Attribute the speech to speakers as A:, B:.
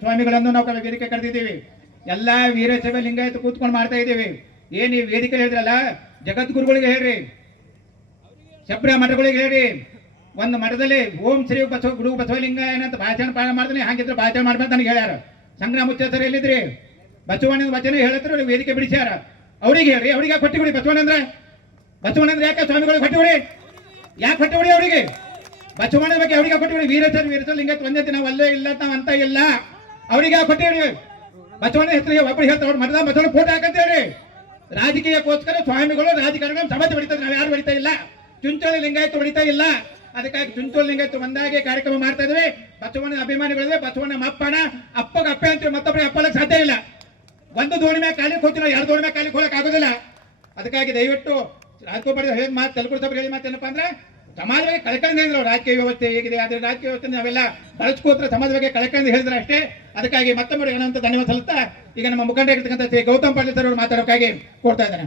A: ಸ್ವಾಮಿಗಳನ್ನು ನಾವು ವೇದಿಕೆ ಕರೆದಿದ್ದೀವಿ. ಎಲ್ಲಾ ವೀರಶೈವ ಲಿಂಗಾಯತ ಕೂತ್ಕೊಂಡು ಮಾಡ್ತಾ ಇದ್ದೀವಿ. ಏನು ಈ ವೇದಿಕೆ ಹೇಳಿದ್ರಲ್ಲ? ಜಗದ್ಗುರುಗಳಿಗೆ ಹೇಳ್ರಿ. ಶಬ್ರ ಮಠಗಳಿಗೆ ಹೇಳ್ರಿ. ಒಂದು ಮಠದಲ್ಲಿ ಓಂ ಶ್ರೀ ಬಸವ ಗುರು ಬಸವಲಿಂಗ ಏನಂತ ಭಾಷಣ ಪಾಠ ಮಾಡ್ತಾನೆ ಹಾಗಿದ್ರೆ ಭಾಷಣ ಮಾಡ್ಬೇಕು ನನಗೆ ಹೇಳ್ಯಾರ. ಸಂಗ್ರಾಮ ಮುಚ್ಚೇಸರ್ ಎಲ್ಲಿದ್ರಿ? ಬಸವಣ್ಣನ ವಚನ ಹೇಳತ್ರ ವೇದಿಕೆ ಬಿಡಿಸ್ಯಾರ. ಅವ್ರಿಗೆ ಹೇಳ್ರಿ, ಅವ್ರಿಗೆ ಬಸವಣ್ಣ ಅಂದ್ರೆ? ಬಸವಣ್ಣ ಅಂದ್ರೆ ಯಾಕೆ ಸ್ವಾಮಿಗಳಿಗೆ ಕೊಟ್ಟಿಬಿಡಿ ಯಾಕೆ ಕೊಟ್ಟಿಬಿಡಿ ಅವರಿಗೆ? ಬಸವಣ್ಣ ಬಗ್ಗೆ ಅವರಿಗೆ ಕೊಟ್ಟಿಬಿಡಿ ವೀರಸರ್ ವೀರಸರ್ ಲಿಂಗತ್ ಒಂದೇ ನಾವು ಅಲ್ಲೇ ಇಲ್ಲ ನಾವು ಅಂತ ಇಲ್ಲ. ಅವರಿಗೆ ಕೊಟ್ಟೇಳಿ ಬಸವಣ್ಣ ಹೆಸರಿಗೆ ಒಬ್ಬರು ಹೇಳ್ತಾರೆ, ಅವ್ರು ಮಠದ ಬಸವಣ್ಣ ಫೋಟೋ ಹಾಕಂತೇಳಿ ರಾಜಕೀಯಕ್ಕೋಸ್ಕರ ಸ್ವಾಮಿಗಳು ರಾಜಕಾರಣ ಸಮಾಜ ಹೊಡಿತಾರೆ ನಾವು ಯಾರು ಬೆಳಿತಾ ಇಲ್ಲ. ಚುಂಚೋಳಿ ಲಿಂಗಾಯತ ಹೊಡಿತಾ ಇಲ್ಲ. ಅದಕ್ಕಾಗಿ ಚುಂಚೋಳಿ ಲಿಂಗಾಯತ ಒಂದಾಗೆ ಕಾರ್ಯಕ್ರಮ ಮಾಡ್ತಾ ಇದ್ವಿ ಬಸವಣ್ಣ ಅಭಿಮಾನಿಗಳಿದ್ರೆ ಬಸವಣ್ಣ ಅಪ್ಪನ ಅಪ್ಪಗ ಅಪ್ಪ ಅಂತೀವಿ ಮತ್ತೊಬ್ಬರಿಗೆ ಅಪ್ಪಲಕ್ಕೆ ಸಾಧ್ಯ ಇಲ್ಲ. ಒಂದು ದೋಣಿ ಮ್ಯಾಗ ಕಾಲಿಗೆ ನಾವು ಎರಡು ದೋಣಿ ಮ್ಯಾಗ ಕಾಲಿಗೆ ಹೋಗಕ್ ಆಗೋದಿಲ್ಲ. ಅದಕ್ಕಾಗಿ ದಯವಿಟ್ಟು ರಾಜ್ಕೋಪಾಡಿ ಹೇಗೆ ಮಾತು ತಲುಪುರ ಹೇಳಿ ಮಾತು ಏನಪ್ಪ ಅಂದ್ರೆ ಸಮಾಜ ಬಗ್ಗೆ ಕಳ್ಕೊಂಡು ಹೇಳಿದ್ರು ರಾಜಕೀಯ ವ್ಯವಸ್ಥೆ ಹೇಗಿದೆ, ಆದ್ರೆ ರಾಜಕೀಯ ವ್ಯವಸ್ಥೆ ನಾವೆಲ್ಲ ಬಳಸ್ಕೋತ್ರ ಸಮಾಜ ಬಗ್ಗೆ ಕಳ್ಕೊಂಡು ಹೇಳಿದ್ರೆ ಅಷ್ಟೇ. ಅದಕ್ಕಾಗಿ ಮತ್ತೊಮ್ಮೆ ಧನ್ಯವಾದ ಸಲ್ಲಿಸ್ತಾ ಈಗ ನಮ್ಮ ಮುಖಂಡ ಶ್ರೀ ಗೌತಮ್ ಪಾಟೀಲ್ ಸರ್ ಅವರು ಮಾತಾಡೋಕ್ಕಾಗಿ ಕೊಡ್ತಾ ಇದ್ದಾನೆ